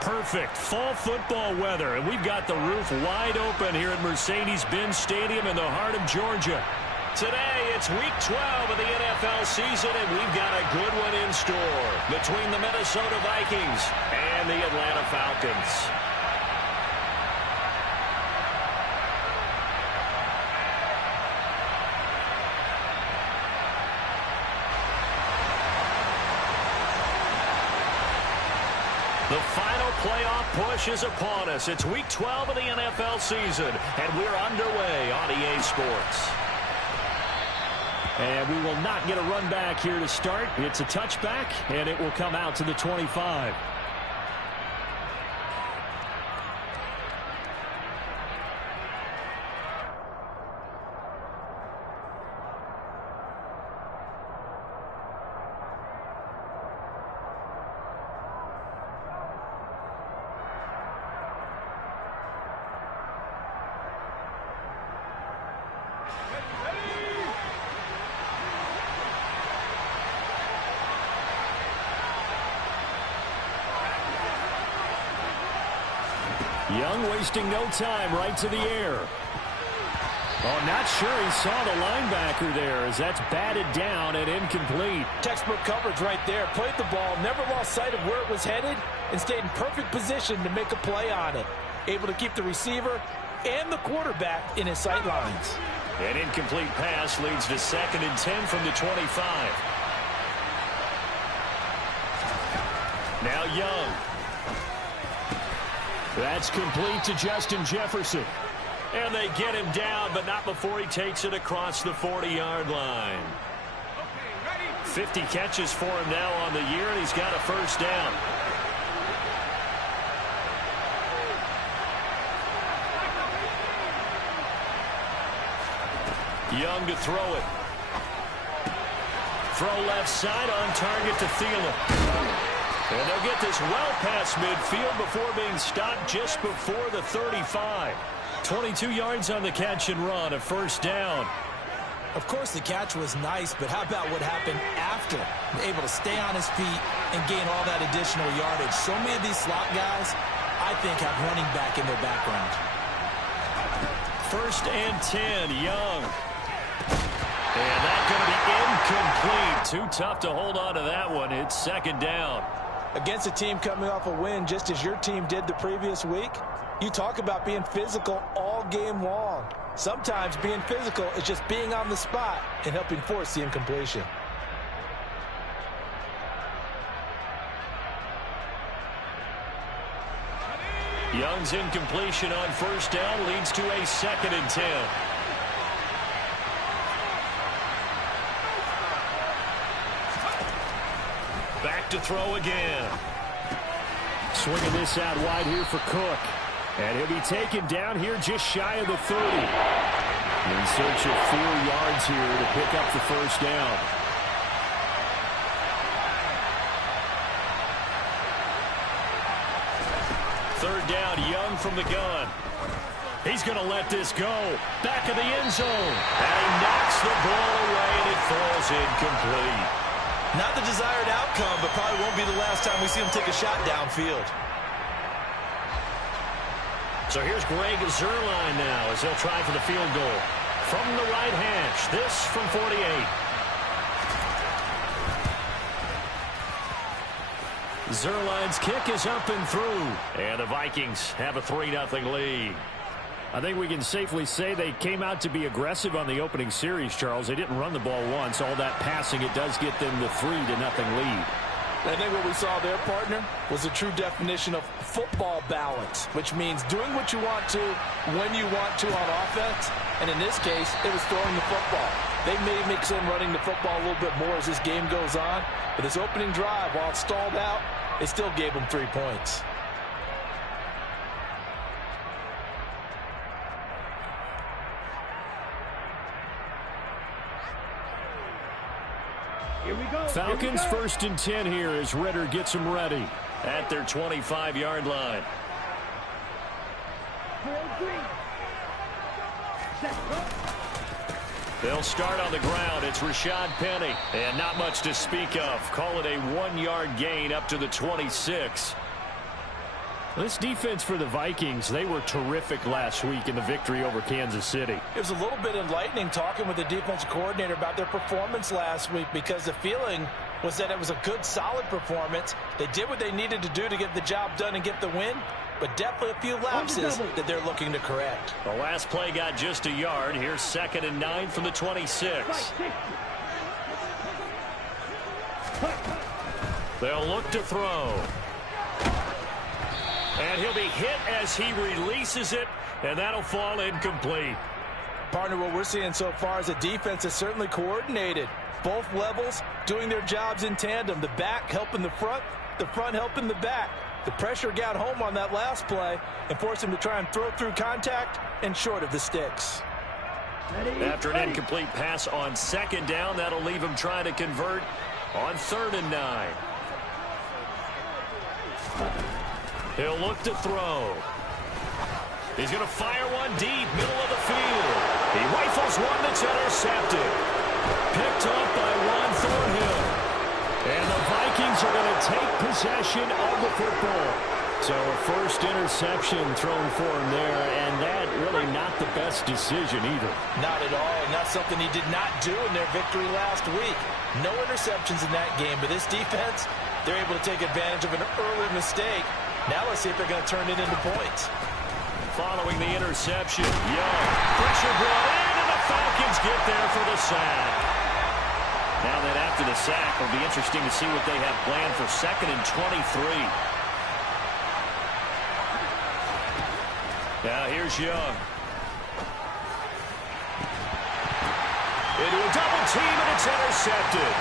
Perfect fall football weather, and we've got the roof wide open here at Mercedes-Benz Stadium in the heart of Georgia. Today, it's Week 12 of the NFL season, and we've got a good one in store between the Minnesota Vikings and the Atlanta Falcons. The final playoff push is upon us. It's Week 12 of the NFL season, and we're underway on EA Sports. And we will not get a run back here to start. It's a touchback, and it will come out to the 25. Young wasting no time, right to the air. Oh, not sure he saw the linebacker there as that's batted down and incomplete. Textbook coverage right there. Played the ball, never lost sight of where it was headed, and stayed in perfect position to make a play on it. Able to keep the receiver and the quarterback in his sight lines. An incomplete pass leads to 2nd and 10 from the 25. Now Young. That's complete to Justin Jefferson. And they get him down, but not before he takes it across the 40-yard line. 50 catches for him now on the year, and he's got a first down. Young to throw it. Throw left side on target to Thielen. And they'll get this well past midfield before being stopped just before the 35. 22 yards on the catch and run, a first down. Of course, the catch was nice, but how about what happened after? Able to stay on his feet and gain all that additional yardage. So many of these slot guys, I think, have running back in their background. 1st and 10, Young. And that's going to be incomplete. Too tough to hold on to that one. It's 2nd down. Against a team coming off a win just as your team did the previous week, you talk about being physical all game long. Sometimes being physical is just being on the spot and helping force the incompletion. Young's incompletion on 1st down leads to a 2nd and 10. Back to throw again. Swinging this out wide here for Cook. And he'll be taken down here just shy of the 30. In search of 4 yards here to pick up the first down. Third down, Young from the gun. He's going to let this go. Back of the end zone. And he knocks the ball away, and it falls incomplete. Not the desired outcome, but probably won't be the last time we see him take a shot downfield. So here's Greg Zuerlein now as he'll try for the field goal. From the right hash, this from 48. Zuerlein's kick is up and through. And the Vikings have a 3-0 lead. I think we can safely say they came out to be aggressive on the opening series, Charles. They didn't run the ball once. All that passing, it does get them the 3-0 lead. I think what we saw there, partner, was a true definition of football balance, which means doing what you want to when you want to on offense. And in this case, it was throwing the football. They may mix in running the football a little bit more as this game goes on. But this opening drive, while it stalled out, it still gave them 3 points. Falcons 1st and 10 here as Ritter gets them ready at their 25-yard line. They'll start on the ground. It's Rashad Penny. And not much to speak of. Call it a 1-yard gain up to the 26. This defense for the Vikings, they were terrific last week in the victory over Kansas City. It was a little bit enlightening talking with the defensive coordinator about their performance last week, because the feeling was that it was a good, solid performance. They did what they needed to do to get the job done and get the win, but definitely a few lapses that they're looking to correct. The last play got just a yard. Here's 2nd and 9 from the 26. They'll look to throw. And he'll be hit as he releases it, and that'll fall incomplete. Partner, what we're seeing so far is a defense that's certainly coordinated. Both levels doing their jobs in tandem. The back helping the front helping the back. The pressure got home on that last play and forced him to try and throw through contact and short of the sticks. After an incomplete pass on 2nd down, that'll leave him trying to convert on 3rd and 9. He'll look to throw. He's going to fire one deep, middle of the field. He rifles one that's intercepted. Picked off by Juan Thornhill. And the Vikings are going to take possession of the football. So a first interception thrown for him there, and that really not the best decision either. Not at all, and that's something he did not do in their victory last week. No interceptions in that game, but this defense, they're able to take advantage of an early mistake. Now let's see if they're going to turn it into points. Following the interception, Young. Pressure brought in, and the Falcons get there for the sack. Now that after the sack, it'll be interesting to see what they have planned for 2nd and 23. Now here's Young. Into a double team, and it's intercepted.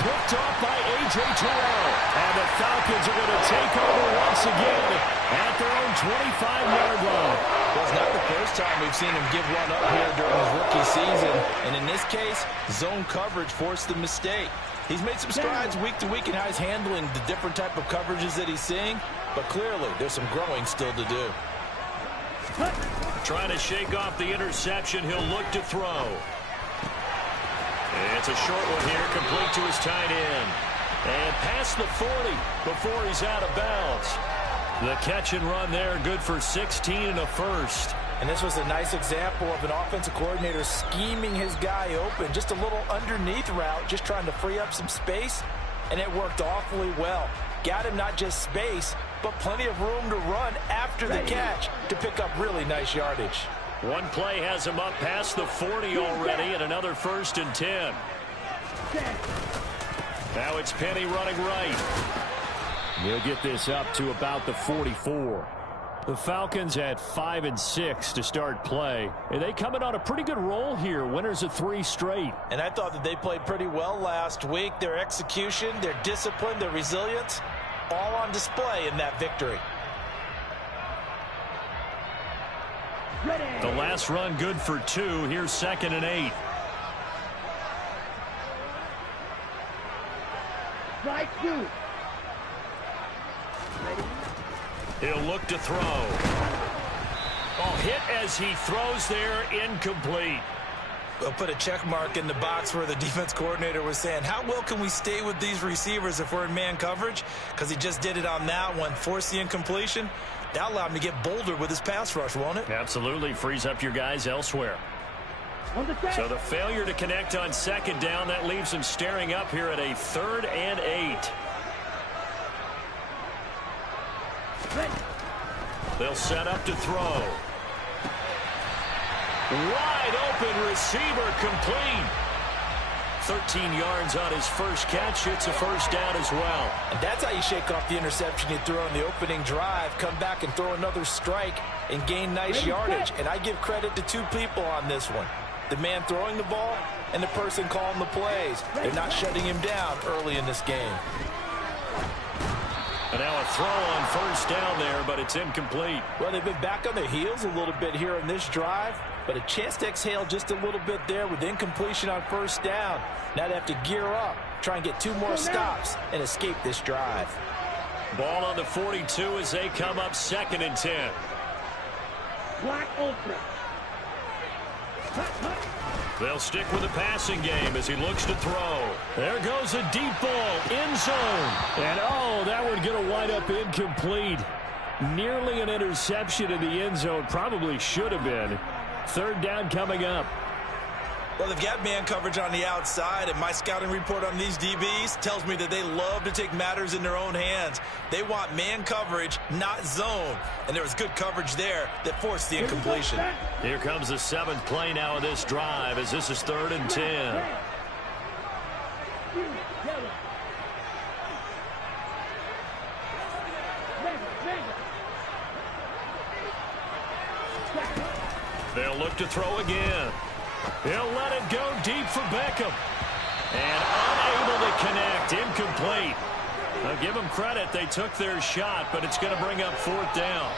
Picked off by A.J. Terrell. And the Falcons are going to take over once again at their own 25-yard line. Well, it's not the first time we've seen him give one up here during his rookie season. And in this case, zone coverage forced the mistake. He's made some strides week to week in how he's handling the different type of coverages that he's seeing. But clearly, there's some growing still to do. Trying to shake off the interception. He'll look to throw. It's a short one here, complete to his tight end. And past the 40 before he's out of bounds. The catch and run there, good for 16 and a first. And this was a nice example of an offensive coordinator scheming his guy open. Just a little underneath route, just trying to free up some space. And it worked awfully well. Got him not just space, but plenty of room to run after the catch to pick up really nice yardage. One play has him up past the 40 already, and another 1st and 10. Now it's Penny running right. He'll get this up to about the 44. The Falcons at 5 and 6 to start play. And they come in on a pretty good roll here. Winners of 3 straight. And I thought that they played pretty well last week. Their execution, their discipline, their resilience, all on display in that victory. The last run good for 2. Here's 2nd and 8. Strike 2. He'll look to throw. Oh, hit as he throws there, incomplete. We'll put a check mark in the box where the defense coordinator was saying, how well can we stay with these receivers if we're in man coverage? Because he just did it on that one, forced the incompletion. That allowed him to get bolder with his pass rush, won't it? Absolutely. Frees up your guys elsewhere. So the failure to connect on 2nd down, that leaves him staring up here at a 3rd and 8. They'll set up to throw. Wide open receiver, complete. 13 yards on his first catch. It's a 1st down as well. And that's how you shake off the interception you threw on the opening drive. Come back and throw another strike and gain nice yardage. And I give credit to 2 people on this one. The man throwing the ball and the person calling the plays. They're not shutting him down early in this game. And now a throw on 1st down there, but it's incomplete. Well, they've been back on their heels a little bit here in this drive, but a chance to exhale just a little bit there with incompletion on 1st down. Now they have to gear up, try and get 2 more stops and escape this drive. Ball on the 42 as they come up 2nd and 10. Black ultra. They'll stick with the passing game as he looks to throw. There goes a deep ball, end zone. And, oh, that would get a wind up incomplete. Nearly an interception in the end zone. Probably should have been. Third down coming up. Well, they've got man coverage on the outside, and my scouting report on these DBs tells me that they love to take matters in their own hands. They want man coverage, not zone. And there was good coverage there that forced the incompletion. Here comes the 7th play now of this drive as this is 3rd and 10. They'll look to throw again. He'll let it go deep for Beckham. And unable to connect. Incomplete. I'll give them credit. They took their shot, but it's going to bring up 4th down.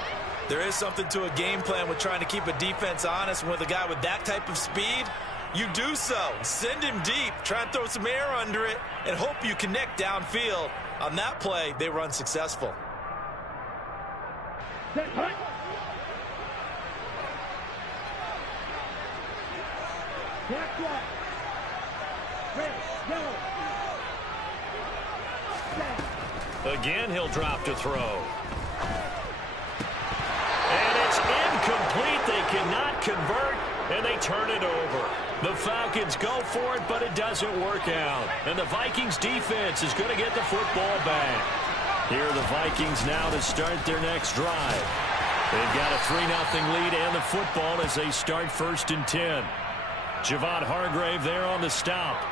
There is something to a game plan with trying to keep a defense honest. With a guy with that type of speed, you do so. Send him deep. Try and throw some air under it and hope you connect downfield. On that play, they were unsuccessful. Again, he'll drop to throw. And it's incomplete. They cannot convert, and they turn it over. The Falcons go for it, but it doesn't work out. And the Vikings defense is going to get the football back. Here are the Vikings now to start their next drive. They've got a 3-0 lead and the football as they start 1st and 10. Javon Hargrave there on the stop.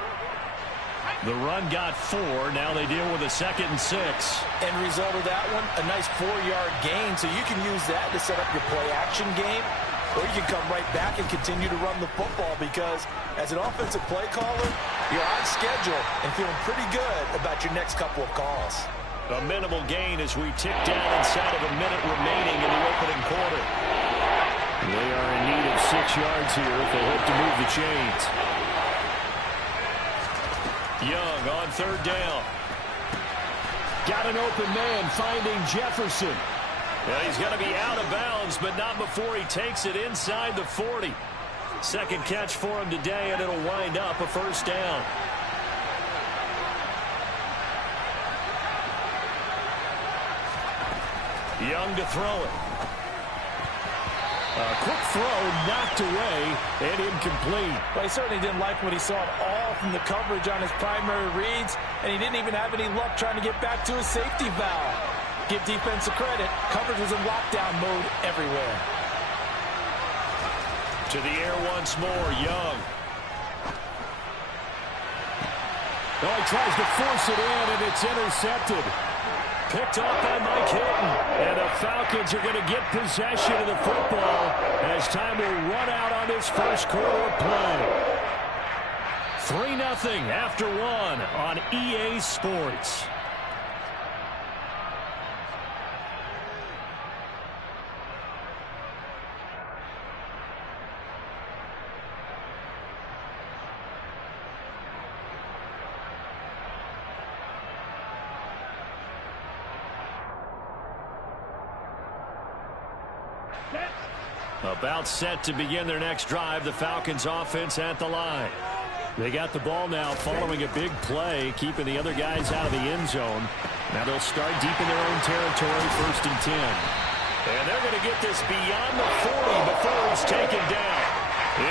The run got 4. Now they deal with a 2nd and 6. End result of that one, a nice 4-yard gain. So you can use that to set up your play-action game, or you can come right back and continue to run the football because as an offensive play caller, you're on schedule and feeling pretty good about your next couple of calls. A minimal gain as we tick down inside of a minute remaining in the opening quarter. They are in need of 6 yards here if they hope to move the chains. Young on 3rd down. Got an open man finding Jefferson. And he's going to be out of bounds, but not before he takes it inside the 40. Second catch for him today, and it'll wind up a 1st down. Young to throw it. A quick throw knocked away and incomplete. Well, he certainly didn't like what he saw at all from the coverage on his primary reads, and he didn't even have any luck trying to get back to his safety valve. Give defense a credit. Coverage was in lockdown mode everywhere. To the air once more, Young. Oh, he tries to force it in, and it's intercepted. Picked off by Mike Hilton. And the Falcons are going to get possession of the football as time will run out on this first quarter play. 3-0 after 1 on EA Sports. About set to begin their next drive. The Falcons offense at the line. They got the ball now following a big play, keeping the other guys out of the end zone. Now they'll start deep in their own territory, 1st and 10. And they're going to get this beyond the 40 before it's taken down.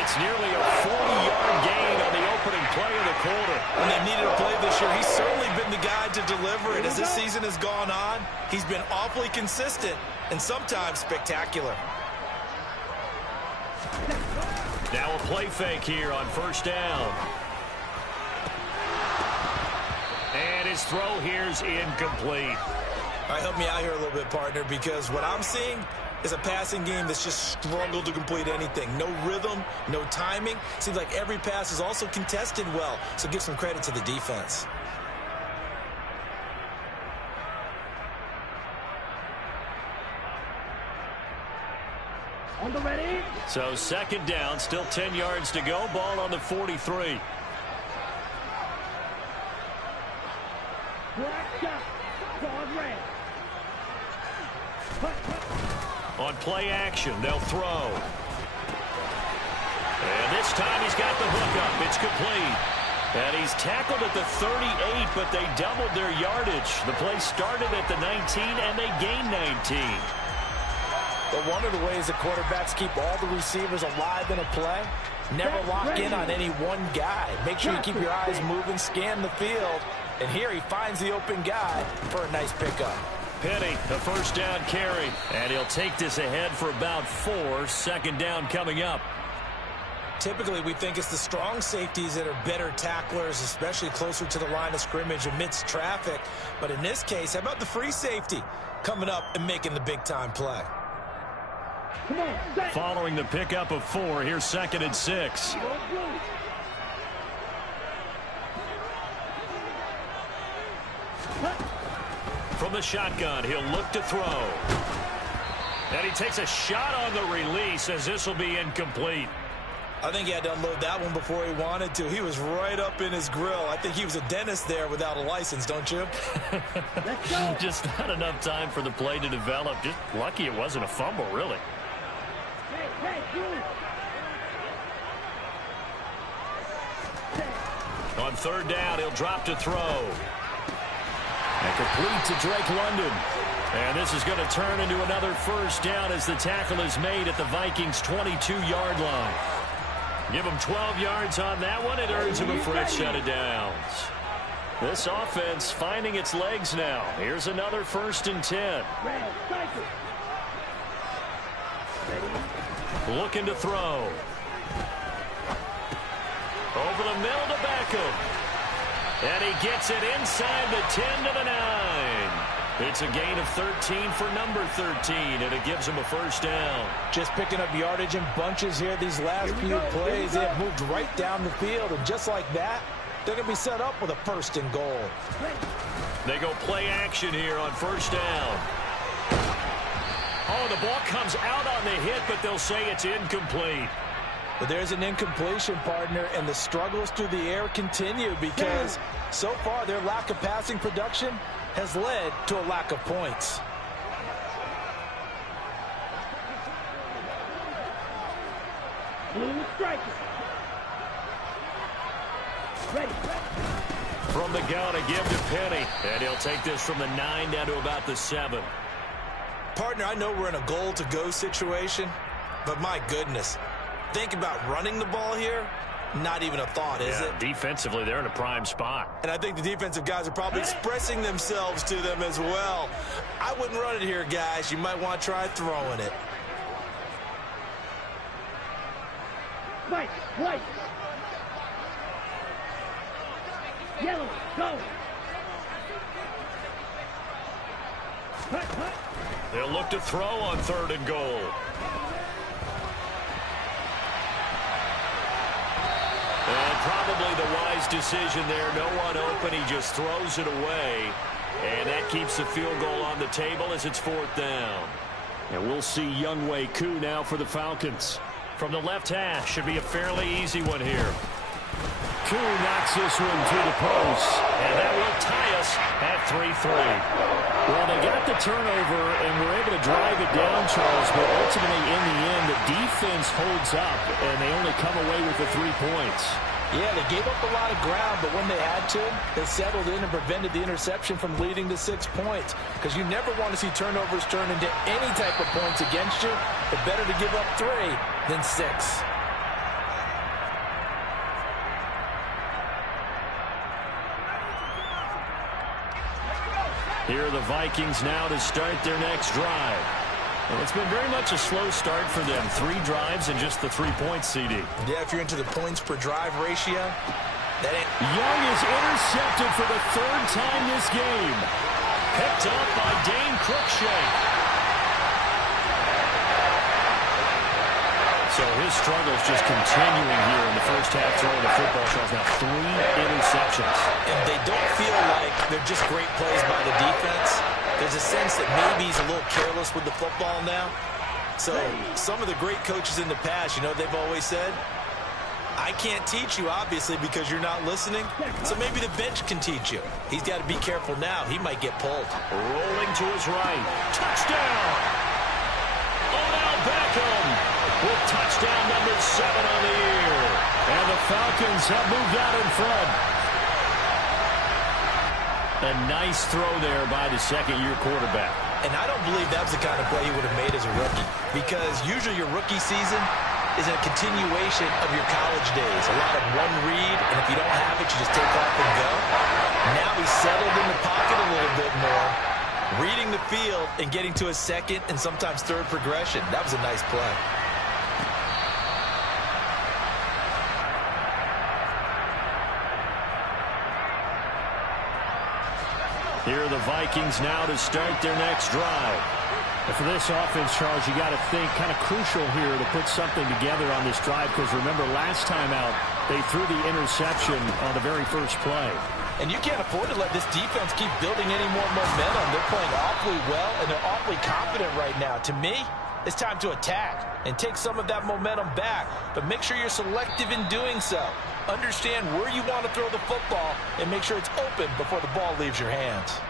It's nearly a 40-yard gain on the opening play of the quarter. When they needed a play this year, he's certainly been the guy to deliver it. As this season has gone on, he's been awfully consistent and sometimes spectacular. Now a play fake here on 1st down. And his throw here's incomplete. All right, help me out here a little bit, partner, because what I'm seeing is a passing game that's just struggled to complete anything. No rhythm, no timing. Seems like every pass is also contested well, so give some credit to the defense. On the ready. So 2nd down, still 10 yards to go. Ball on the 43. Black shot. Dog red. On play action, they'll throw. And this time he's got the hook up. It's complete. And he's tackled at the 38, but they doubled their yardage. The play started at the 19, and they gained 19. But one of the ways the quarterbacks keep all the receivers alive in a play, never lock in on any one guy. Make sure you keep your eyes moving, scan the field. And here he finds the open guy for a nice pickup. Penny, the first down carry. And he'll take this ahead for about 4. Second down coming up. Typically, we think it's the strong safeties that are better tacklers, especially closer to the line of scrimmage amidst traffic. But in this case, how about the free safety coming up and making the big-time play? Following the pickup of 4, here's 2nd and 6. From the shotgun, he'll look to throw. And he takes a shot on the release as this will be incomplete. I think he had to unload that one before he wanted to. He was right up in his grill. I think he was a dentist there without a license, don't you? Just not enough time for the play to develop. Just lucky it wasn't a fumble, really. On 3rd down, he'll drop to throw. And complete to Drake London. And this is going to turn into another first down as the tackle is made at the Vikings' 22-yard line. Give him 12 yards on that one. It earns him a fresh set of downs. This offense finding its legs now. Here's another 1st and 10. Looking to throw. Over the middle to Beckham. And he gets it inside the 10 to the 9. It's a gain of 13 for number 13, and it gives him a first down. Just picking up yardage in bunches here these last few plays. They have moved right down the field, and just like that, they're going to be set up with a 1st and goal. They go play action here on 1st down. Oh, the ball comes out on the hit, but they'll say it's incomplete. But there's an incompletion, partner, and the struggles through the air continue because so far their lack of passing production has led to a lack of points. From the gun, a give to Penny. And he'll take this from the 9 down to about the 7. Partner, I know we're in a goal-to-go situation, but my goodness, think about running the ball here. Not even a thought, is it? Defensively, they're in a prime spot. And I think the defensive guys are probably expressing themselves to them as well. I wouldn't run it here, guys. You might want to try throwing it. White. Yellow, go. They'll look to throw on 3rd and goal. And probably the wise decision there. No one open. He just throws it away. And that keeps the field goal on the table as it's 4th down. And we'll see Younghoe Koo now for the Falcons. From the left hash, should be a fairly easy one here. Koo knocks this one to the post. And that will tie us at 3-3. Well, they got the turnover and were able to drive it down, Charles, but ultimately in the end, the defense holds up, and they only come away with the 3 points. Yeah, they gave up a lot of ground, but when they had to, they settled in and prevented the interception from leading to 6 points. Because you never want to see turnovers turn into any type of points against you, but better to give up 3 than 6. Here are the Vikings now to start their next drive. Well, it's been very much a slow start for them. 3 drives and just the 3 points, CD. Yeah, if you're into the points per drive ratio, that ain't... Young is intercepted for the 3rd time this game. Picked up by Dane Cruikshank. So his struggles just continuing here in the first half, throwing the football. Charles, now 3 interceptions. And they don't feel like they're just great plays by the defense. There's a sense that maybe he's a little careless with the football now. So some of the great coaches in the past, you know, they've always said, I can't teach you, obviously, because you're not listening. So maybe the bench can teach you. He's got to be careful now. He might get pulled. Rolling to his right. Touchdown! Odell Beckham with touchdown number 7 on the year. And the Falcons have moved out in front. A nice throw there by the second-year quarterback. And I don't believe that was the kind of play he would have made as a rookie, because usually your rookie season is a continuation of your college days. A lot of one read, and if you don't have it, you just take off and go. Now he's settled in the pocket a little bit more, reading the field and getting to a second and sometimes third progression. That was a nice play. Here are the Vikings now to start their next drive. And for this offense, Charles, you got to think kind of crucial here to put something together on this drive, because remember last time out they threw the interception on the very first play. And you can't afford to let this defense keep building any more momentum. They're playing awfully well, and they're awfully confident right now. To me, it's time to attack and take some of that momentum back, but make sure you're selective in doing so. Understand where you want to throw the football and make sure it's open before the ball leaves your hands.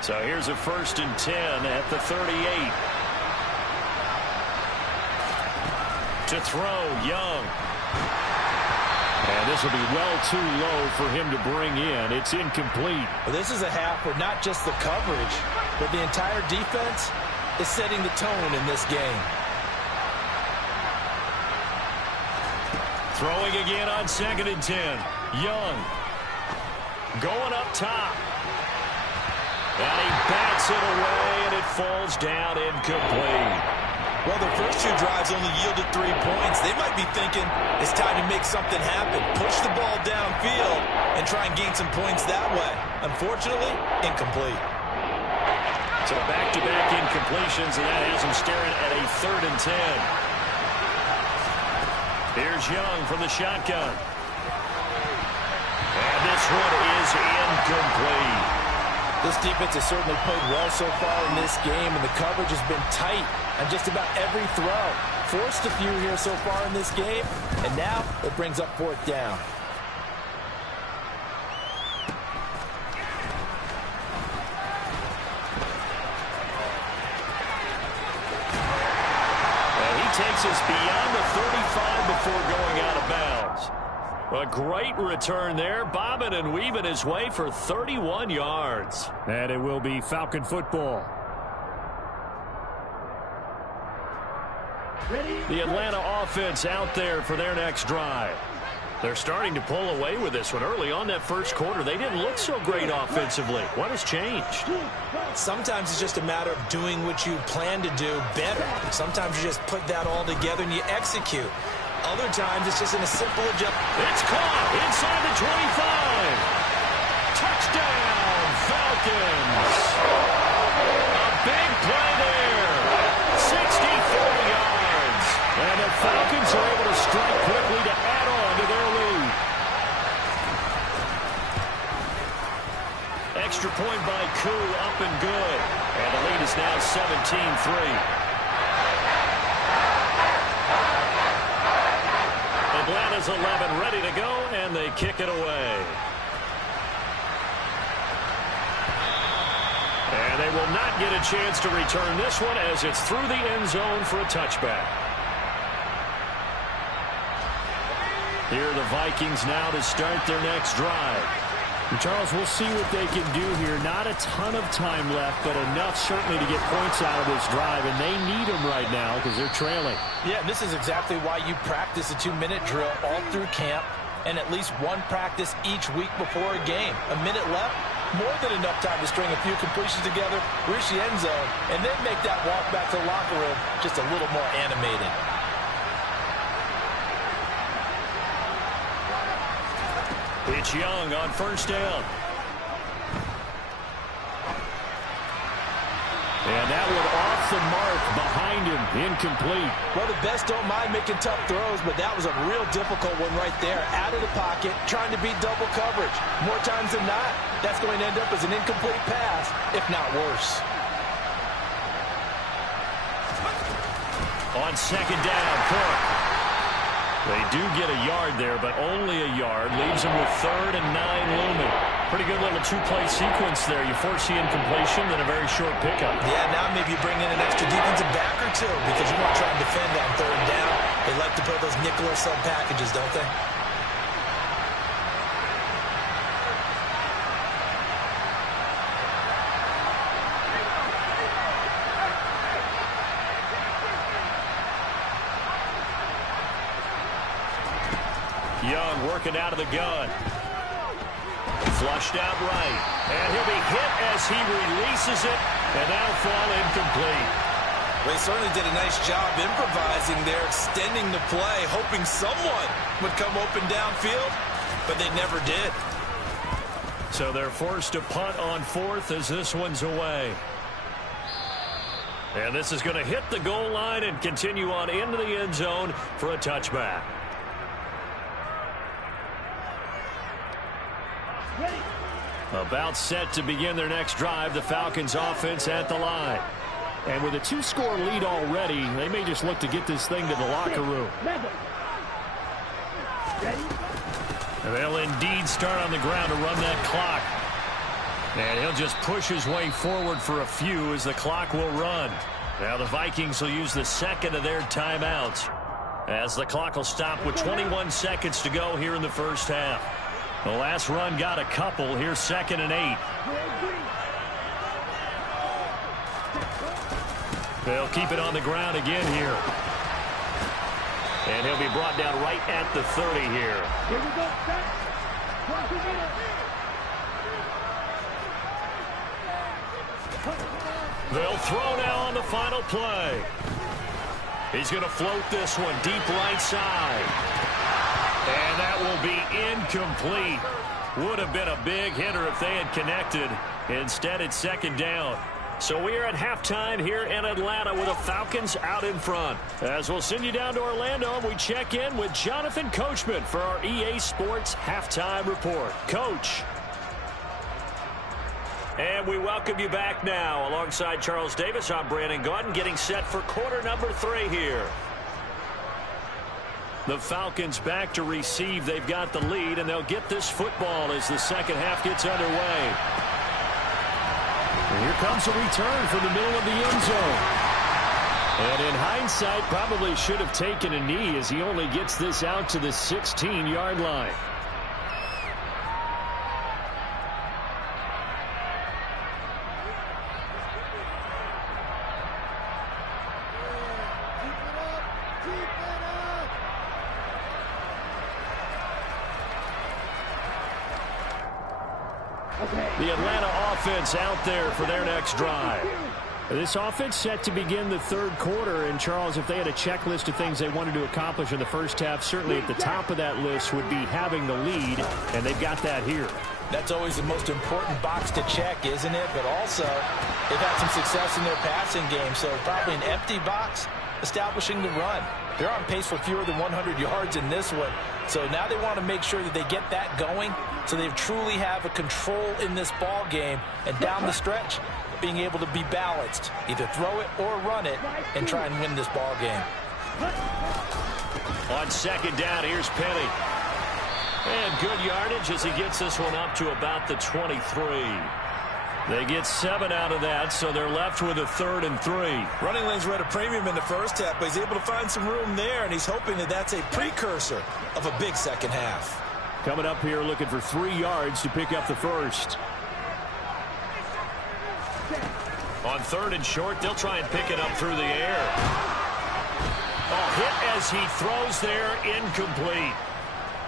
So here's a 1st and 10 at the 38. To throw, Young. And this will be well too low for him to bring in. It's incomplete. Well, this is a half where not just the coverage, but the entire defense is setting the tone in this game. Throwing again on 2nd and 10. Young. Going up top. And he bats it away, and it falls down incomplete. Well, their first 2 drives only yielded 3 points. They might be thinking it's time to make something happen. Push the ball downfield and try and gain some points that way. Unfortunately, incomplete. So back-to-back incompletions, and that has him staring at a 3rd and 10. Here's Young from the shotgun. And this one is incomplete. This defense has certainly played well so far in this game, and the coverage has been tight on just about every throw. Forced a few here so far in this game, and now it brings up 4th down. And he takes us beyond the 35 before going out of bounds. A great return there, bobbing and weaving his way for 31 yards. And it will be Falcon football. The Atlanta offense out there for their next drive. They're starting to pull away with this one. Early on that first quarter, they didn't look so great offensively. What has changed? Sometimes it's just a matter of doing what you plan to do better. Sometimes you just put that all together and you execute. Other times, it's just in a simple adjustment. It's caught inside the 25. Touchdown, Falcons. A big play there. 64 yards. And the Falcons are able to strike quickly to add on to their lead. Extra point by Koo, up and good. And the lead is now 17-3. Atlanta's 11 ready to go, and they kick it away. And they will not get a chance to return this one as it's through the end zone for a touchback. Here are the Vikings now to start their next drive. And Charles, we'll see what they can do here. Not a ton of time left, but enough certainly to get points out of this drive, and they need them right now because they're trailing. Yeah, this is exactly why you practice a 2-minute drill all through camp and at least one practice each week before a game. A minute left, more than enough time to string a few completions together, reach the end zone, and then make that walk back to the locker room just a little more animated. It's Young on 1st down. And that one off the mark behind him, incomplete. Well, the best don't mind making tough throws, but that was a real difficult one right there. Out of the pocket, trying to beat double coverage. More times than not, that's going to end up as an incomplete pass, if not worse. On 2nd down, Cook. They do get a yard there, but only a yard. Leaves them with 3rd and 9 looming. Pretty good little 2-play sequence there. You force the incompletion, then a very short pickup. Yeah, now maybe you bring in an extra defensive back or two because you want to try and defend on 3rd down. They like to put those nickel or sub packages, don't they? Young working out of the gun. Flushed out right. And he'll be hit as he releases it, and that'll fall incomplete. They certainly did a nice job improvising there, extending the play, hoping someone would come open downfield, but they never did. So they're forced to punt on fourth as this one's away. And this is going to hit the goal line and continue on into the end zone for a touchback. About set to begin their next drive, the Falcons offense at the line. And with a 2-score lead already, they may just look to get this thing to the locker room. And they'll indeed start on the ground to run that clock. And he'll just push his way forward for a few as the clock will run. Now the Vikings will use the second of their timeouts as the clock will stop with 21 seconds to go here in the first half. The last run got a couple. Here's 2nd and 8. They'll keep it on the ground again here. And he'll be brought down right at the 30 here. Here we go, set. They'll throw now on the final play. He's going to float this one deep right side. And that will be incomplete. Would have been a big hitter if they had connected. Instead, it's 2nd down. So we are at halftime here in Atlanta with the Falcons out in front. As we'll send you down to Orlando, and we check in with Jonathan Coachman for our EA Sports Halftime Report. Coach. And we welcome you back now. Alongside Charles Davis, I'm Brandon Gaudin, getting set for quarter number 3 here. The Falcons back to receive. They've got the lead, and they'll get this football as the second half gets underway. And here comes a return from the middle of the end zone. And in hindsight, probably should have taken a knee as he only gets this out to the 16-yard line. The Atlanta offense out there for their next drive. This offense set to begin the third quarter. And, Charles, if they had a checklist of things they wanted to accomplish in the first half, certainly at the top of that list would be having the lead, and they've got that here. That's always the most important box to check, isn't it? But also, they've had some success in their passing game, so probably an empty box establishing the run. They're on pace for fewer than 100 yards in this one. So now they want to make sure that they get that going so they truly have a control in this ball game. And down the stretch, being able to be balanced. Either throw it or run it and try and win this ball game. On 2nd down, here's Penny. And good yardage as he gets this one up to about the 23. They get 7 out of that, so they're left with a 3rd and 3. Running lanes were at a premium in the first half, but he's able to find some room there, and he's hoping that that's a precursor of a big second half. Coming up here looking for 3 yards to pick up the first. On 3rd and short, they'll try and pick it up through the air. Oh, hit as he throws there, incomplete.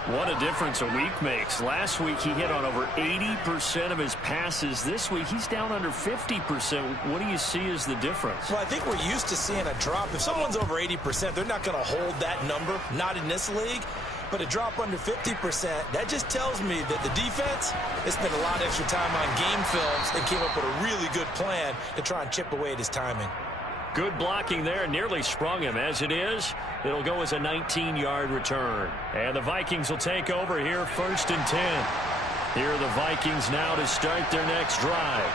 What a difference a week makes. Last week he hit on over 80% of his passes. This week he's down under 50%. What do you see as the difference? Well, I think we're used to seeing a drop. If someone's over 80%, they're not going to hold that number, not in this league. But a drop under 50%, that just tells me that the defense has spent a lot of extra time on game films and came up with a really good plan to try and chip away at his timing. Good blocking there, nearly sprung him. As it is, it'll go as a 19-yard return. And the Vikings will take over here, 1st and 10. Here are the Vikings now to start their next drive.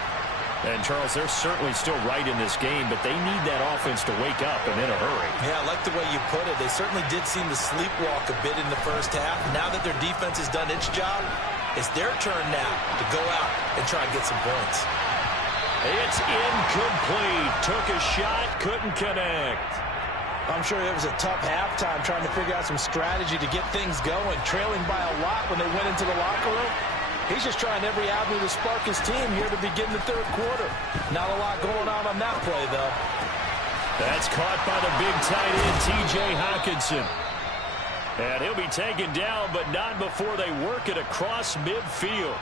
And, Charles, they're certainly still right in this game, but they need that offense to wake up and in a hurry. Yeah, I like the way you put it. They certainly did seem to sleepwalk a bit in the first half. Now that their defense has done its job, it's their turn now to go out and try and get some points. It's incomplete. Took a shot, couldn't connect. I'm sure it was a tough halftime trying to figure out some strategy to get things going, trailing by a lot when they went into the locker room. He's just trying every avenue to spark his team here to begin the third quarter. Not a lot going on that play, though. That's caught by the big tight end, T.J. Hockenson. And he'll be taken down, but not before they work it across midfield.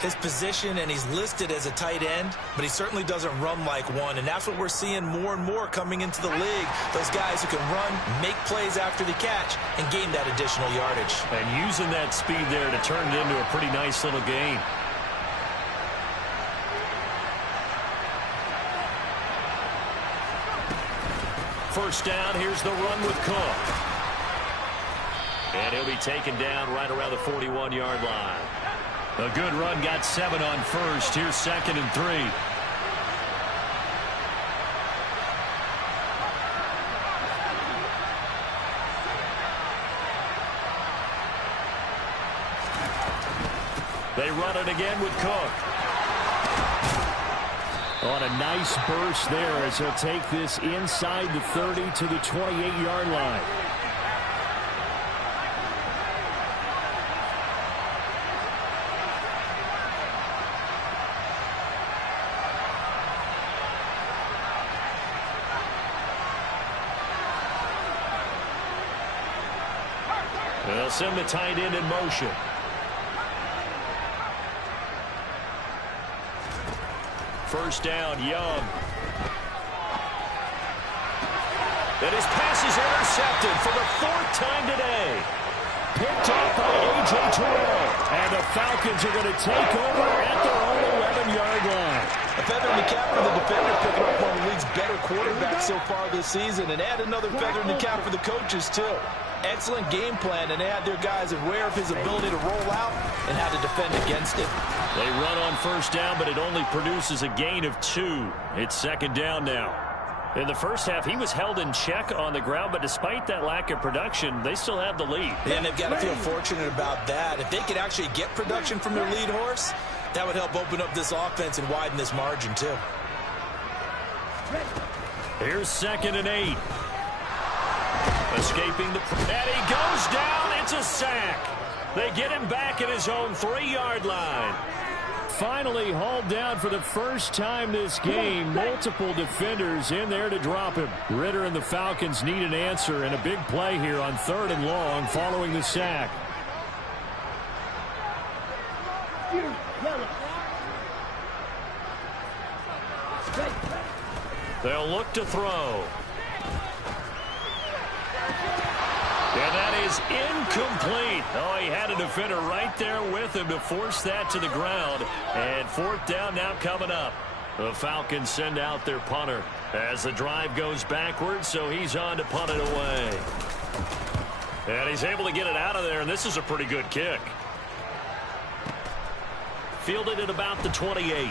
His position, and he's listed as a tight end, but he certainly doesn't run like one, and that's what we're seeing more and more coming into the league. Those guys who can run, make plays after the catch, and gain that additional yardage. And using that speed there to turn it into a pretty nice little gain. First down, here's the run with Cook. And he'll be taken down right around the 41-yard line. A good run, got 7 on first. Here's 2nd and 3. They run it again with Cook. On a nice burst there as he'll take this inside the 30 to the 28-yard line. They'll send the tight end in motion. First down, Young. And his pass is intercepted for the 4th time today. Picked off by A.J. Terrell. And the Falcons are going to take over at their own 11-yard line. A feather in the cap for the defender, picking up one of the league's better quarterbacks so far this season. And add another feather in the cap for the coaches, too. Excellent game plan, and they had their guys aware of his ability to roll out and how to defend against it. They run on first down, but it only produces a gain of 2. It's 2nd down now. In the first half, he was held in check on the ground, but despite that lack of production, they still have the lead. And they've got to feel fortunate about that. If they could actually get production from their lead horse, that would help open up this offense and widen this margin, too. Here's 2nd and 8. Escaping the... And he goes down. It's a sack. They get him back at his own 3-yard line. Finally hauled down for the first time this game. Multiple defenders in there to drop him. Ritter and the Falcons need an answer, and a big play here on 3rd and long following the sack. They'll look to throw. And that is incomplete. Oh, he had a defender right there with him to force that to the ground. And 4th down now coming up. The Falcons send out their punter as the drive goes backwards, so he's on to punt it away. And he's able to get it out of there, and this is a pretty good kick. Fielded at about the 28.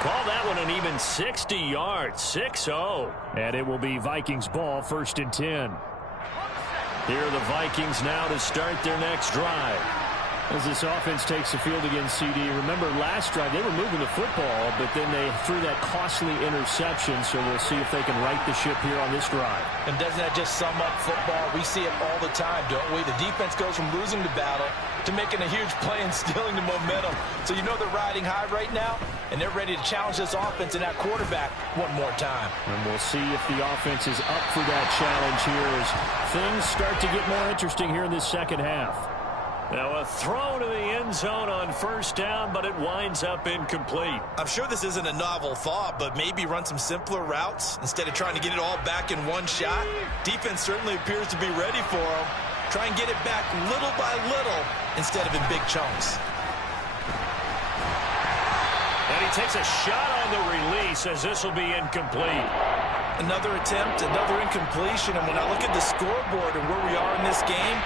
Call that one an even 60 yards, 6-0. And it will be Vikings ball, 1st and 10. Here are the Vikings now to start their next drive. As this offense takes the field against CD, remember last drive they were moving the football, but then they threw that costly interception, so we'll see if they can right the ship here on this drive. And doesn't that just sum up football? We see it all the time, don't we? The defense goes from losing the battle to making a huge play and stealing the momentum. So you know they're riding high right now, and they're ready to challenge this offense and that quarterback one more time. And we'll see if the offense is up for that challenge here as things start to get more interesting here in this second half. Now a throw to the end zone on first down, but it winds up incomplete. I'm sure this isn't a novel thought, but maybe run some simpler routes instead of trying to get it all back in one shot. Defense certainly appears to be ready for him. Try and get it back little by little instead of in big chunks. And he takes a shot on the release as this will be incomplete. Another attempt, another incompletion, and when I look at the scoreboard and where we are in this game,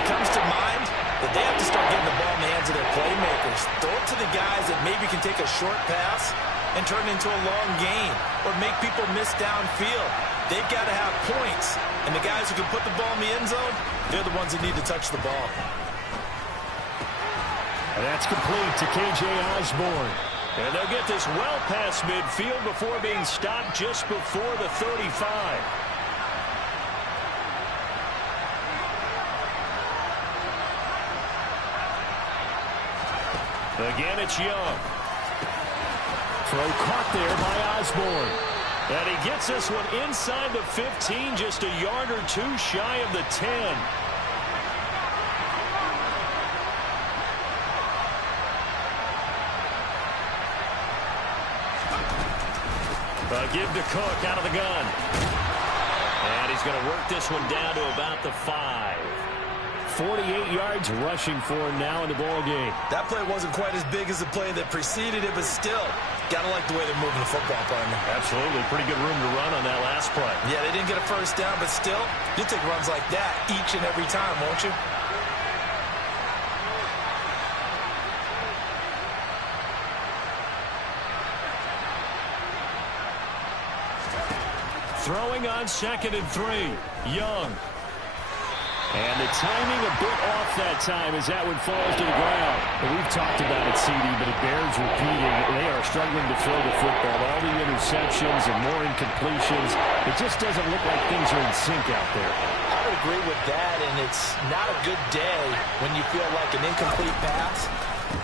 it comes to mind that they have to start getting the ball in the hands of their playmakers. Throw it to the guys that maybe can take a short pass and turn it into a long gain or make people miss downfield. They've got to have points, and the guys who can put the ball in the end zone, they're the ones that need to touch the ball. And that's complete to K.J. Osborne. And they'll get this well past midfield before being stopped just before the 35. Again, it's Young. Throw caught there by Osborne. And he gets this one inside the 15, just a yard or two shy of the 10. Give to Cook out of the gun. And he's going to work this one down to about the 5. 48 yards rushing for him now in the ball game. That play wasn't quite as big as the play that preceded it, but still, got to like the way they're moving the football, partner. Absolutely. Pretty good room to run on that last play. Yeah, they didn't get a first down, but still, you'll take runs like that each and every time, won't you? Throwing on 2nd and 3. Young. And the timing a bit off that time as that one falls to the ground. And we've talked about it, CD, but it bears repeating. They are struggling to throw the football. All the interceptions and more incompletions. It just doesn't look like things are in sync out there. I would agree with that, and it's not a good day when you feel like an incomplete pass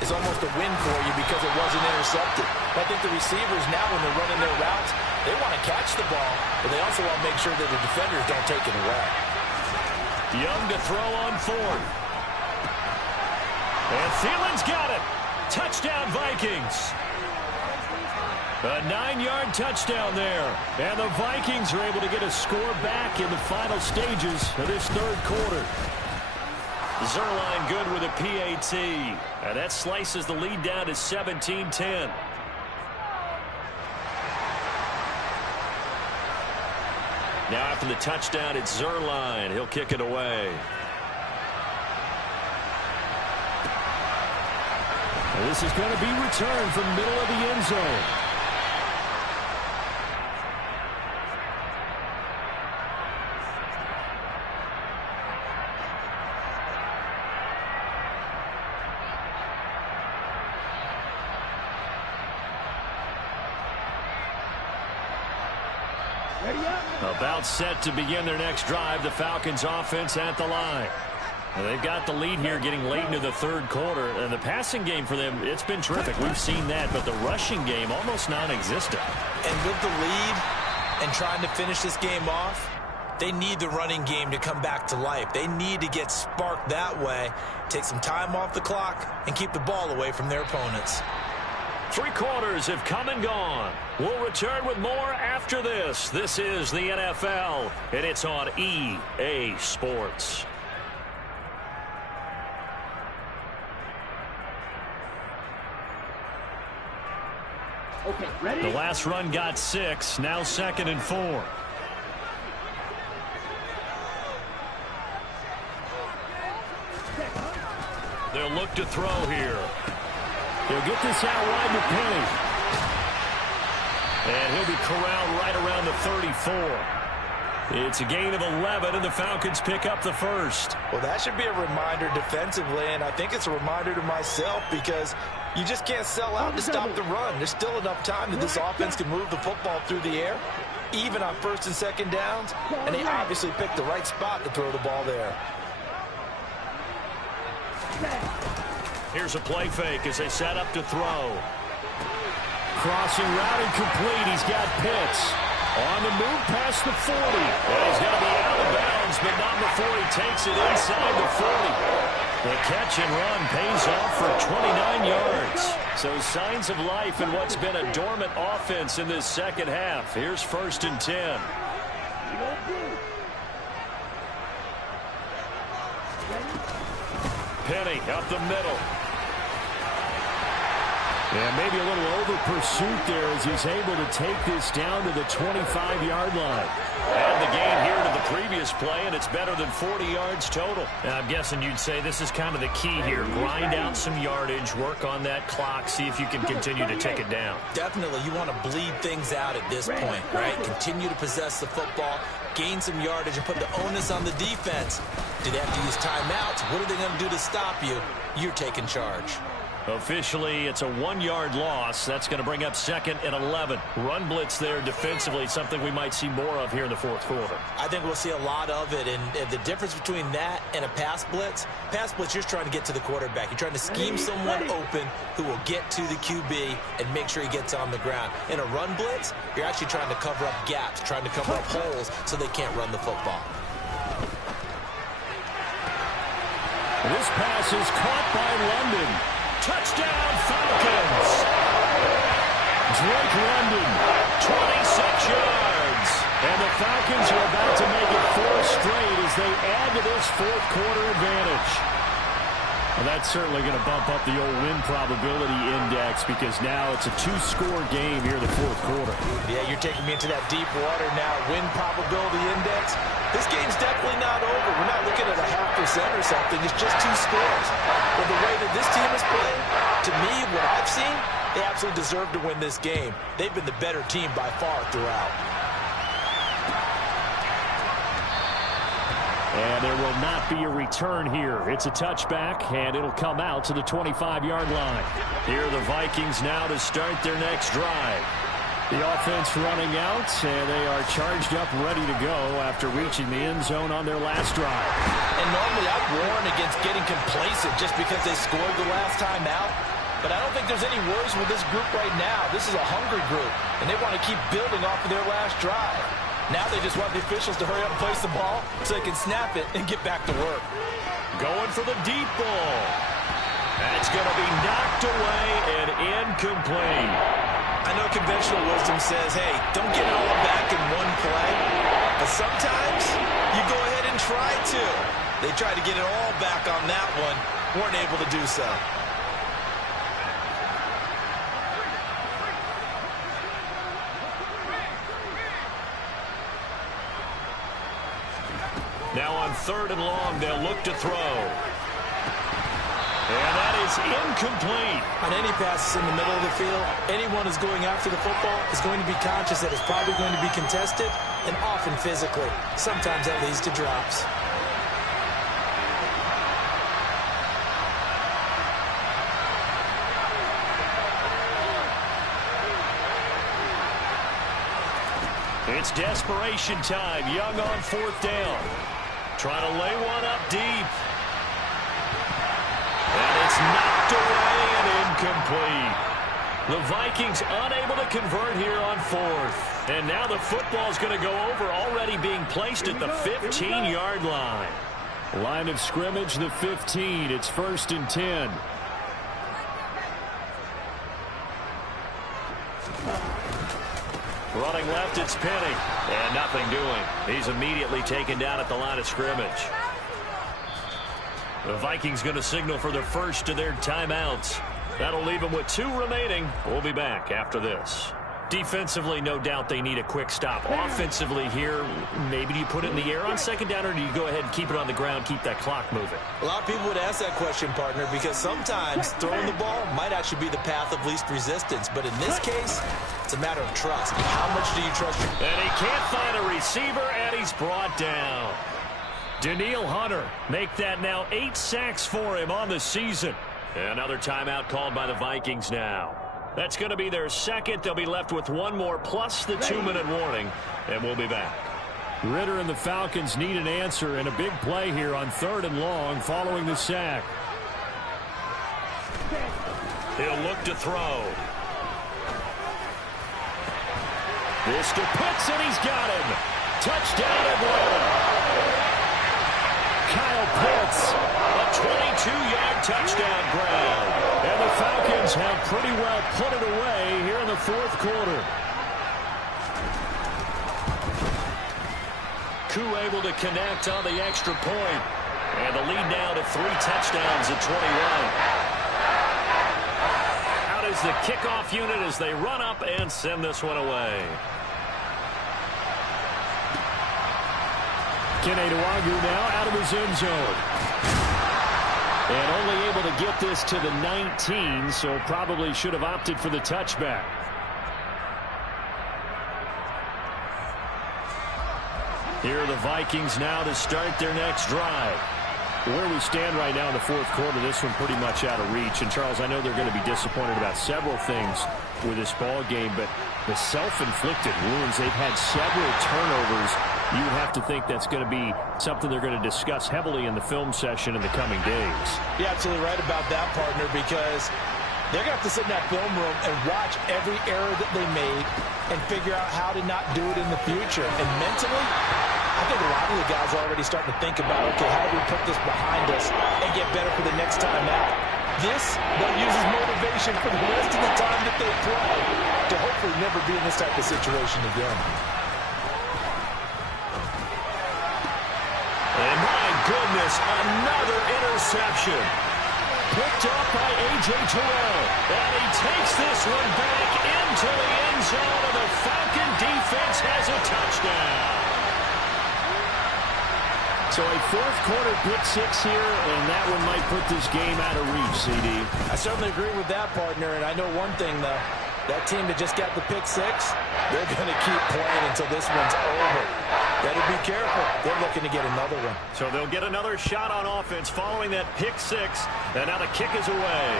is almost a win for you because it wasn't intercepted. I think the receivers now, when they're running their routes, they want to catch the ball, but they also want to make sure that the defenders don't take it away. Young to throw on 4th. And Thielen's got it. Touchdown, Vikings. A 9-yard touchdown there. And the Vikings are able to get a score back in the final stages of this 3rd quarter. Zuerlein good with a PAT. And that slices the lead down to 17-10. Now after the touchdown, it's Zuerlein. He'll kick it away. And this is going to be returned from the middle of the end zone. About set to begin their next drive. The Falcons offense at the line. And they've got the lead here getting late into the 3rd quarter. And the passing game for them, it's been terrific. We've seen that. But the rushing game, almost non-existent. And with the lead and trying to finish this game off, they need the running game to come back to life. They need to get sparked that way, take some time off the clock, and keep the ball away from their opponents. 3 quarters have come and gone. We'll return with more after this. This is the NFL, and it's on EA Sports. Okay, ready? The last run got 6. Now 2nd and 4. They'll look to throw here. He'll get this out wide to Penny. And he'll be corralled right around the 34. It's a gain of 11, and the Falcons pick up the first. Well, that should be a reminder defensively, and I think it's a reminder to myself because you just can't sell out to stop the run. There's still enough time that this offense can move the football through the air, even on 1st and 2nd downs, and they obviously picked the right spot to throw the ball there. Here's a play fake as they set up to throw. Crossing route incomplete. He's got Pitts. On the move past the 40. And he's going to be out of bounds, but not before he takes it inside the 40. The catch and run pays off for 29 yards. So signs of life in what's been a dormant offense in this 2nd half. Here's 1st and 10. Penny up the middle. And maybe a little over pursuit there as he's able to take this down to the 25-yard line. Add the gain here to the previous play, and it's better than 40 yards total. And I'm guessing you'd say this is kind of the key here. Grind out some yardage, work on that clock, see if you can continue to take it down. Definitely, you want to bleed things out at this point, right? Continue to possess the football, gain some yardage, and put the onus on the defense. Do they have to use timeouts? What are they going to do to stop you? You're taking charge. Officially, it's a 1-yard loss. That's going to bring up 2nd and 11. Run blitz there defensively, something we might see more of here in the fourth quarter. I think we'll see a lot of it, and the difference between that and a pass blitz, you're just trying to get to the quarterback. You're trying to scheme someone open who will get to the QB and make sure he gets on the ground. In a run blitz, you're actually trying to cover up gaps, trying to cover up holes so they can't run the football. This pass is caught by London. Touchdown, Falcons! Drake London, 26 yards. and the Falcons are about to make it 4 straight as they add to this fourth quarter advantage. Well, that's certainly going to bump up the old win probability index because now it's a 2-score game here in the fourth quarter. Yeah, you're taking me into that deep water now. Win probability index. This game's definitely not over. We're not looking at a 0.5% or something. It's just 2 scores. But the way that this team is playing, to me, what I've seen, they absolutely deserve to win this game. They've been the better team by far throughout. And there will not be a return here. It's a touchback, and it'll come out to the 25-yard line. Here are the Vikings now to start their next drive. The offense running out, and they are charged up, ready to go after reaching the end zone on their last drive. And normally I'd warn against getting complacent just because they scored the last time out. But I don't think there's any worries with this group right now. This is a hungry group, and they want to keep building off of their last drive. Now they just want the officials to hurry up and place the ball so they can snap it and get back to work. Going for the deep ball. That's going to be knocked away and incomplete. I know conventional wisdom says, hey, don't get it all back in one play. But sometimes you go ahead and try to. They tried to get it all back on that one. Weren't able to do so. Now on 3rd and long, they'll look to throw. And that is incomplete. On any passes in the middle of the field, anyone who's going after the football is going to be conscious that it's probably going to be contested, and often physically. Sometimes that leads to drops. It's desperation time. Young on 4th down. Trying to lay one up deep. And it's knocked away and incomplete. The Vikings unable to convert here on 4th. And now the football's going to go over, already being placed at the 15-yard line. Line of scrimmage, the 15. It's 1st and 10. Running left, it's Penny. And nothing doing. He's immediately taken down at the line of scrimmage. The Vikings going to signal for the first of their timeouts. That'll leave them with 2 remaining. We'll be back after this. Defensively, no doubt they need a quick stop. Offensively here, maybe do you put it in the air on 2nd down, or do you go ahead and keep it on the ground, keep that clock moving? A lot of people would ask that question, partner, because sometimes throwing the ball might actually be the path of least resistance. But in this case, it's a matter of trust. How much do you trust your... And he can't find a receiver, and he's brought down. Danielle Hunter, make that now 8 sacks for him on the season. Another timeout called by the Vikings now. That's going to be their 2nd. They'll be left with 1 more plus the 2-minute warning, and we'll be back. Ritter and the Falcons need an answer and a big play here on 3rd and long following the sack. He'll look to throw. This to Pitts, and he's got him. Touchdown, Atlanta. Kyle Pitts, a 22-yard touchdown grab. And the Falcons have pretty well put it away here in the 4th quarter. Koo able to connect on the extra point. And the lead now to 3 touchdowns at 21. Out is the kickoff unit as they run up and send this one away. Keneduagu now out of his end zone. And only able to get this to the 19, so probably should have opted for the touchback. Here are the Vikings now to start their next drive. where we stand right now in the fourth quarter, this one pretty much out of reach. And, Charles, I know they're going to be disappointed about several things with this ball game, but the self-inflicted wounds, they've had several turnovers. You would have to think that's going to be something they're going to discuss heavily in the film session in the coming days. You're absolutely right about that, partner, because they're going to have to sit in that film room and watch every error that they made and figure out how to not do it in the future. And mentally, I think a lot of the guys are already starting to think about, okay, how do we put this behind us and get better for the next time out? This, they'll use as motivation for the rest of the time that they play to hopefully never be in this type of situation again. And my goodness, another interception. Picked up by A.J. Terrell. And he takes this one back into the end zone, and the Falcon defense has a touchdown. So a fourth quarter pick six here, and that one might put this game out of reach, CD. I certainly agree with that, partner, and I know one thing, though. That team that just got the pick six, they're going to keep playing until this one's over. Better be careful. They're looking to get another one. So they'll get another shot on offense following that pick six, and now the kick is away.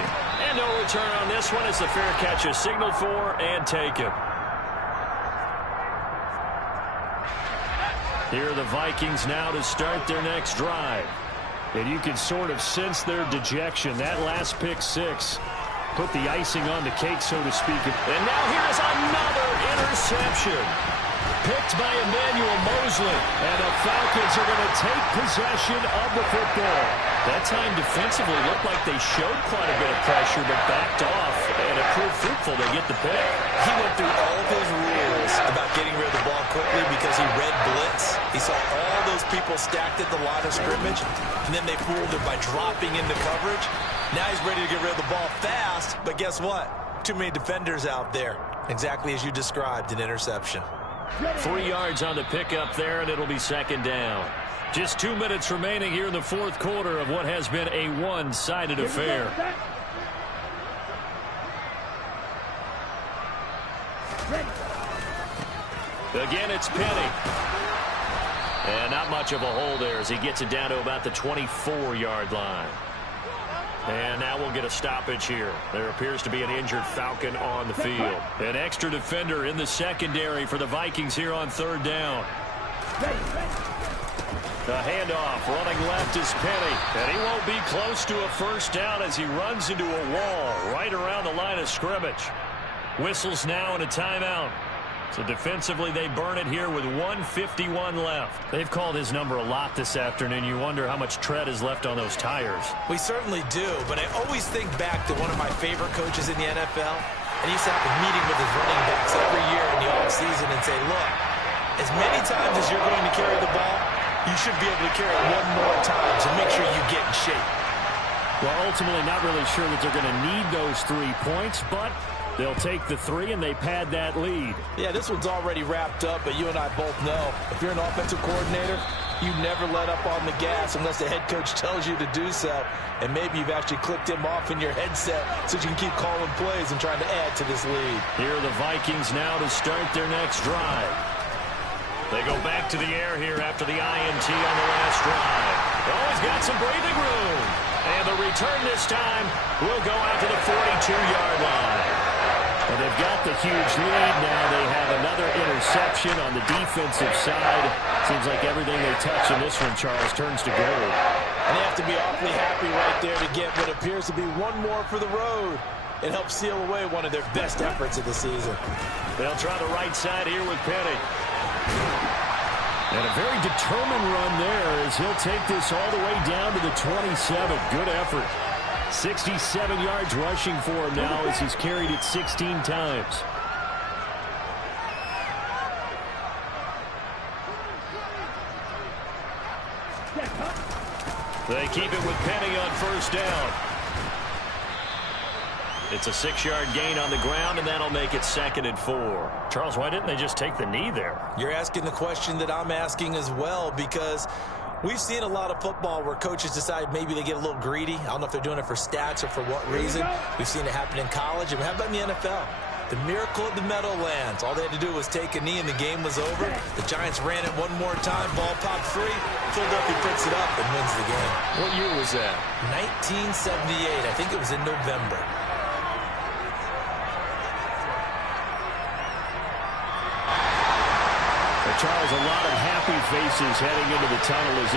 And no return on this one as the fair catch is signaled for and taken. Here are the Vikings now to start their next drive. And you can sort of sense their dejection. That last pick six put the icing on the cake, so to speak. And now here's another interception. Picked by Emmanuel Mosley. And the Falcons are going to take possession of the football. That time defensively looked like they showed quite a bit of pressure, but backed off, and it proved fruitful. They get the pick. He went through all of his rules about getting rid of the ball quickly because he read blitz. He saw all those people stacked at the line of scrimmage, and then they fooled him by dropping into coverage. Now he's ready to get rid of the ball fast, but guess what? Too many defenders out there. Exactly as you described, an interception. 3 yards on the pickup there, and it'll be second down. Just 2 minutes remaining here in the fourth quarter of what has been a one-sided affair. Again, it's Penny. And not much of a hole there as he gets it down to about the 24-yard line. And now we'll get a stoppage here. There appears to be an injured Falcon on the field. An extra defender in the secondary for the Vikings here on third down. The handoff, running left is Penny. And he won't be close to a first down as he runs into a wall right around the line of scrimmage. Whistles now and a timeout. So defensively, they burn it here with 1:51 left. They've called his number a lot this afternoon. You wonder how much tread is left on those tires. We certainly do, but I always think back to one of my favorite coaches in the NFL. And he used to have a meeting with his running backs every year in the offseason and say, look, as many times as you're going to carry the ball, you should be able to carry it one more time, so make sure you get in shape. Well, ultimately, not really sure that they're going to need those 3 points, but they'll take the 3 and they pad that lead. Yeah, this one's already wrapped up, but you and I both know if you're an offensive coordinator, you never let up on the gas unless the head coach tells you to do so. And maybe you've actually clicked him off in your headset so you can keep calling plays and trying to add to this lead. Here are the Vikings now to start their next drive. They go back to the air here after the INT on the last drive. Oh, he's got some breathing room. And the return this time will go out to the 42-yard line. Well, they've got the huge lead now. They have another interception on the defensive side. Seems like everything they touch in this one, Charles, turns to gold. And they have to be awfully happy right there to get what appears to be one more for the road and help seal away one of their best efforts of the season. They'll try the right side here with Penny. And a very determined run there as he'll take this all the way down to the 27. Good effort. 67 yards rushing for him now as he's carried it 16 times. They keep it with Penny on first down. It's a 6-yard gain on the ground, and that'll make it 2nd and 4. Charles, why didn't they just take the knee there? You're asking the question that I'm asking as well, because we've seen a lot of football where coaches decide maybe they get a little greedy. I don't know if they're doing it for stats or for what reason. We've seen it happen in college. And how about in the NFL? The miracle of the Meadowlands. All they had to do was take a knee and the game was over. The Giants ran it one more time. Ball popped free. Philadelphia picks it up and wins the game. What year was that? 1978. I think it was in November. Charles, a lot of happy faces heading into the tunnel as this